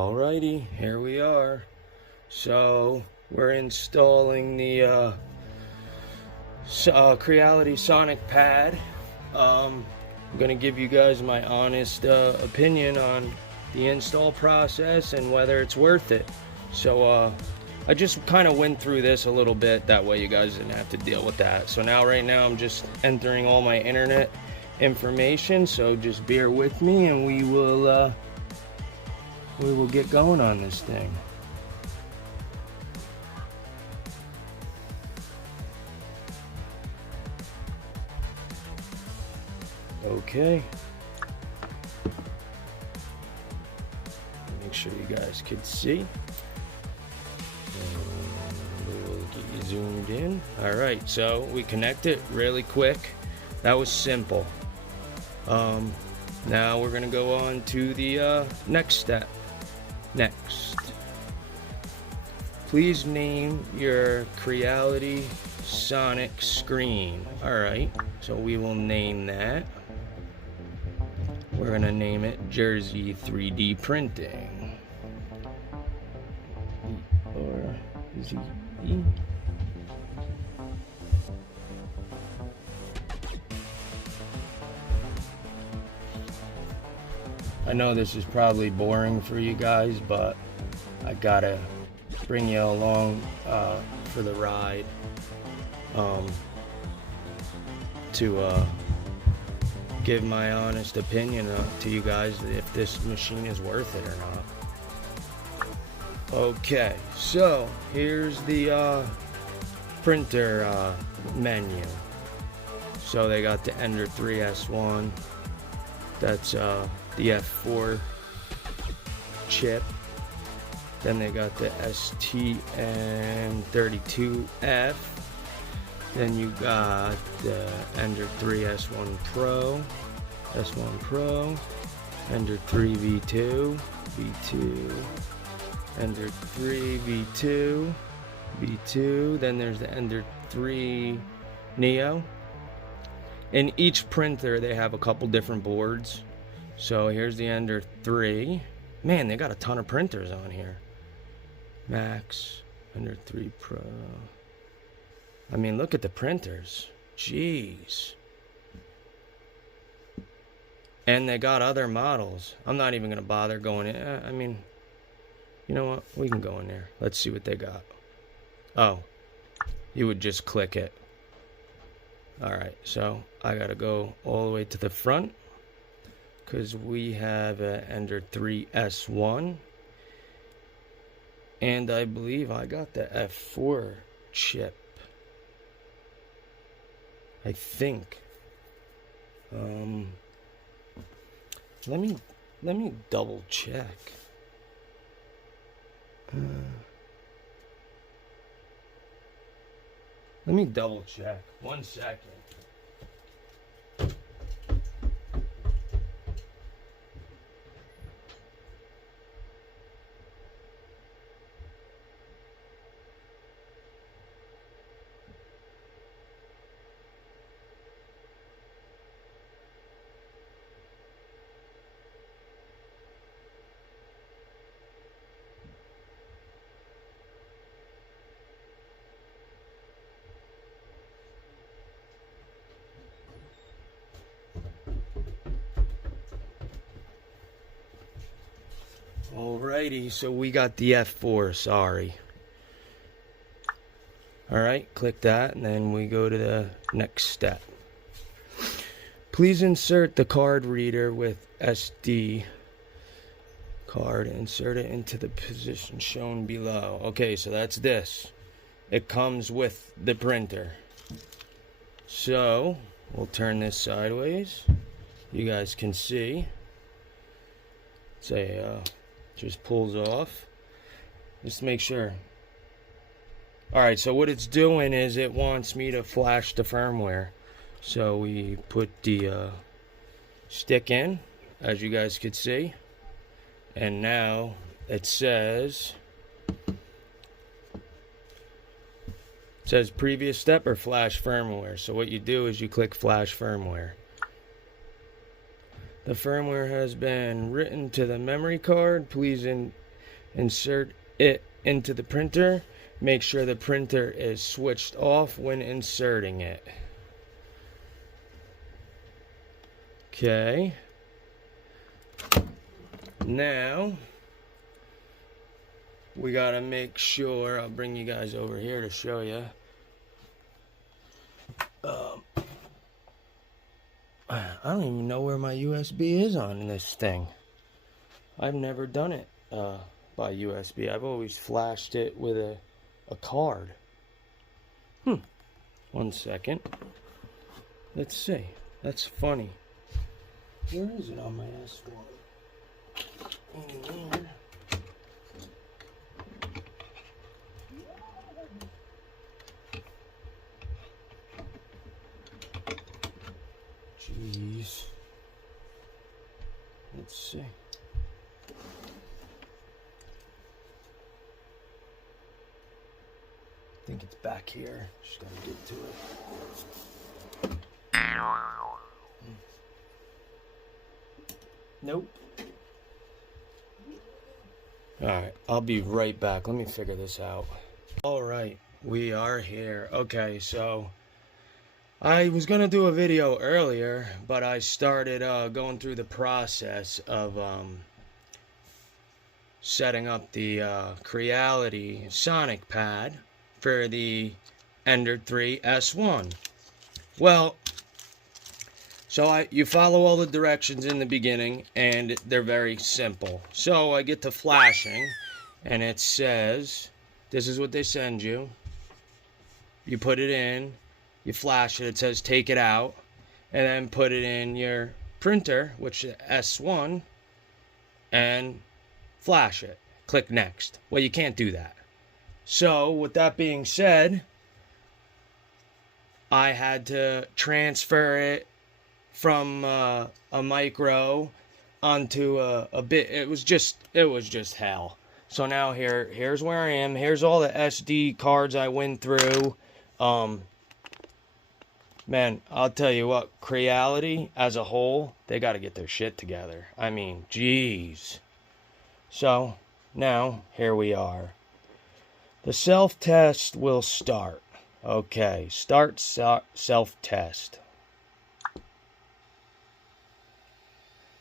Alrighty, here we are. So we're installing the Creality SonicPad. I'm gonna give you guys my honest opinion on the install process and whether it's worth it. So I just kind of went through this a little bit, that way you guys didn't have to deal with that. So right now I'm just entering all my internet information, so just bear with me and we will get going on this thing. Okay. Make sure you guys can see. And we'll get you zoomed in. Alright, so we connect it really quick. That was simple. Now we're going to go on to the next step. Next, please name your Creality Sonic screen. Alright, so we will name that. We're going to name it Jersey 3D Printing. Or Z-E. I know this is probably boring for you guys, but I gotta bring you along for the ride to give my honest opinion to you guys if this machine is worth it or not. Okay, so here's the printer menu. So they got the Ender 3 S1. That's the F4 chip. Then they got the STM32F. Then you got the Ender 3 S1 Pro, Ender 3 V2, Ender 3 V2. Then there's the Ender 3 Neo. In each printer they have a couple different boards. So here's the Ender 3. Man, they got a ton of printers on here. Max, Ender 3 Pro. I mean, look at the printers. Jeez. And they got other models. I'm not even going to bother going in. I mean, you know what? We can go in there. Let's see what they got. Oh, you would just click it. Alright, so I got to go all the way to the front, because we have an Ender 3 S1, and I believe I got the F4 chip, I think. Let me double check. Let me double check. 1 second. Alrighty, so we got the F4, sorry. Alright, click that, and then we go to the next step. Please insert the card reader with SD card. Insert it into the position shown below. Okay, so that's this. It comes with the printer. So, we'll turn this sideways. You guys can see. Say, just pulls off. Just make sure. Alright, so what it's doing is it wants me to flash the firmware. So we put the stick in, as you guys could see. And now it says previous step or flash firmware. So what you do is you click flash firmware. The firmware has been written to the memory card. Please insert it into the printer. Make sure the printer is switched off when inserting it. Okay. Now, we gotta make sure, I'll bring you guys over here to show you. I don't even know where my USB is on this thing. I've never done it by USB. I've always flashed it with a card. 1 second. Let's see. That's funny. Where is it on my S1? In there. Jeez. Let's see. I think it's back here. Just gotta get to it. Nope. Alright, I'll be right back. Let me figure this out. Alright, we are here. Okay, so I was going to do a video earlier, but I started going through the process of setting up the Creality SonicPad for the Ender 3 S1. Well, so you follow all the directions in the beginning, and they're very simple. So I get to flashing, and it says, this is what they send you. You put it in, you flash it, it says take it out, and then put it in your printer, which is S1, and flash it. Click next. Well, you can't do that. So, with that being said, I had to transfer it from a micro onto a bit. It was just hell. So now here's where I am. Here's all the SD cards I went through. Man, I'll tell you what, Creality as a whole, they got to get their shit together. I mean, jeez. So now here we are. The self-test will start. Okay, start self-test.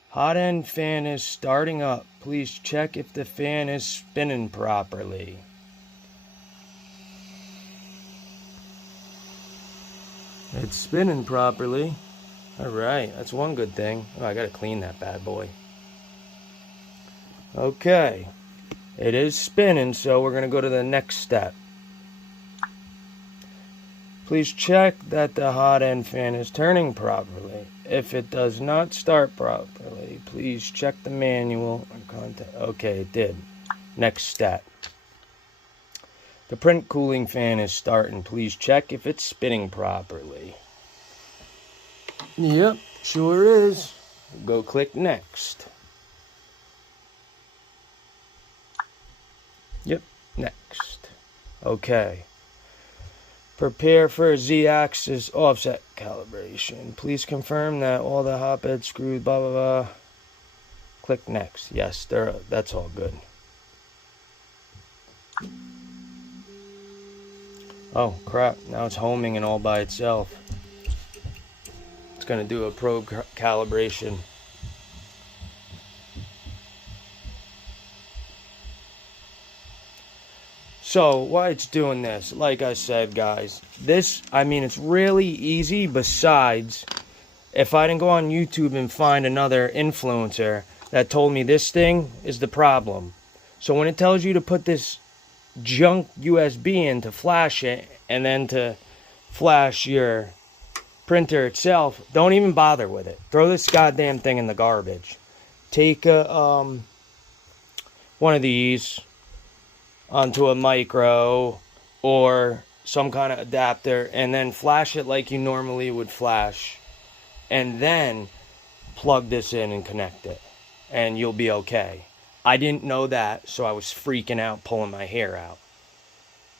Hot end fan is starting up. Please check if the fan is spinning properly. It's spinning properly. Alright, that's one good thing. Oh, I gotta clean that bad boy. Okay. It is spinning, so we're gonna go to the next step. Please check that the hot end fan is turning properly. If it does not start properly, please check the manual or contact. Okay, it did. Next step. The print cooling fan is starting. Please check if it's spinning properly. Yep, sure is. Go click next. Yep, next. Okay. Prepare for Z-axis offset calibration. Please confirm that all the hotbed screws, blah, blah, blah. Click next. Yes, that's all good. Oh, crap. Now it's homing and all by itself. It's going to do a probe calibration. So, why it's doing this, like I said, guys, it's really easy. Besides, if I didn't go on YouTube and find another influencer that told me this thing is the problem. So when it tells you to put this junk USB in to flash it, and then to flash your printer itself, don't even bother with it. Throw this goddamn thing in the garbage. Take one of these onto a micro or some kind of adapter, and then flash it like you normally would flash, and then plug this in and connect it, and you'll be okay. I didn't know that, so I was freaking out, pulling my hair out.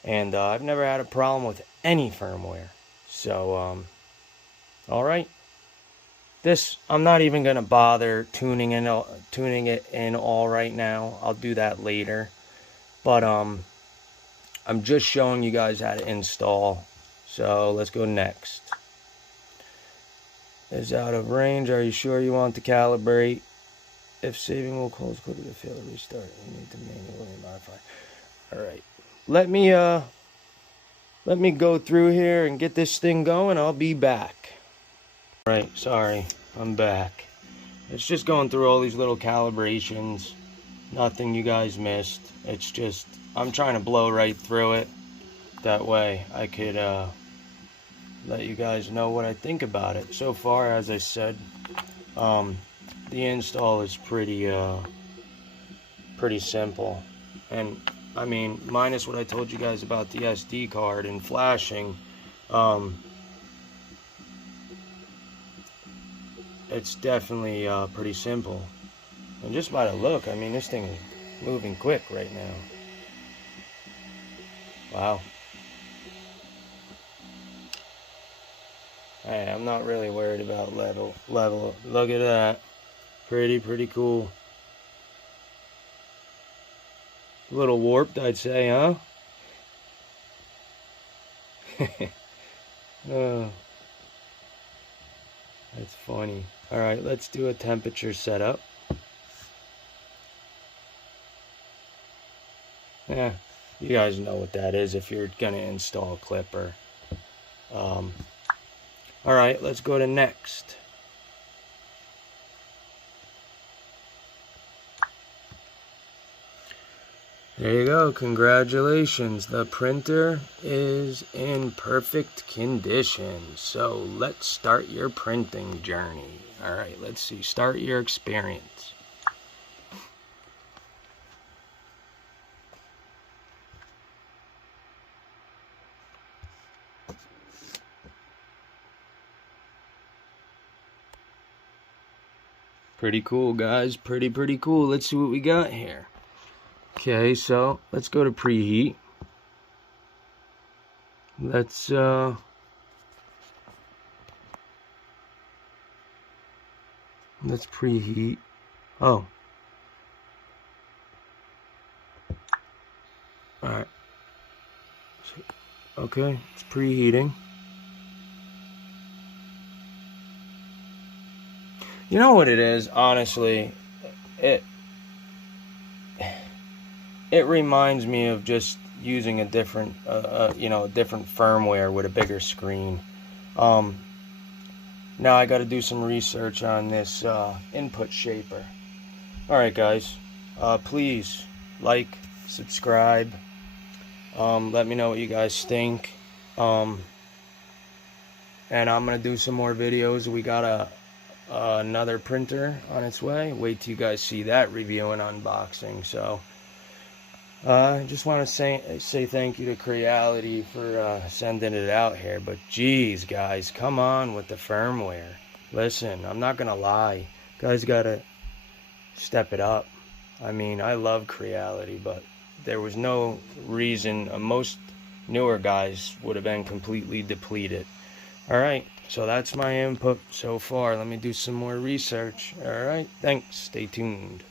And I've never had a problem with any firmware. So, alright. This, I'm not even going to bother tuning it in all right now. I'll do that later. But I'm just showing you guys how to install. So let's go next. Is out of range. Are you sure you want to calibrate? If saving will close, click to fail to restart. You need to manually modify. Alright. Let me go through here and get this thing going. I'll be back. Right, sorry. I'm back. It's just going through all these little calibrations. Nothing you guys missed. It's just, I'm trying to blow right through it. That way I could let you guys know what I think about it. So far, as I said, the install is pretty simple. And I mean, minus what I told you guys about the SD card and flashing, it's definitely pretty simple. And just by the look, I mean, this thing is moving quick right now. Wow. Hey, I'm not really worried about level. Look at that. Pretty cool. A little warped, I'd say, huh? Oh, that's funny. Alright, let's do a temperature setup. Yeah, you guys know what that is if you're gonna install a klipper. Alright, let's go to next. There you go, congratulations. The printer is in perfect condition. So let's start your printing journey. Alright, let's see, start your experience. Pretty cool, guys. Pretty cool. Let's see what we got here. Okay, so let's go to preheat. Let's preheat. Oh. Alright. Okay, it's preheating. You know what it is, honestly, it reminds me of just using a different, different firmware with a bigger screen. Now I got to do some research on this input shaper. All right, guys, please like, subscribe. Let me know what you guys think. And I'm gonna do some more videos. We got another printer on its way. Wait till you guys see that review and unboxing. So I just want to say thank you to Creality for sending it out here. But geez, guys, come on with the firmware. Listen, I'm not gonna lie, guys gotta step it up. I mean, I love Creality, but there was no reason. Most newer guys would have been completely depleted. Alright, so that's my input so far. Let me do some more research. Alright, thanks. Stay tuned.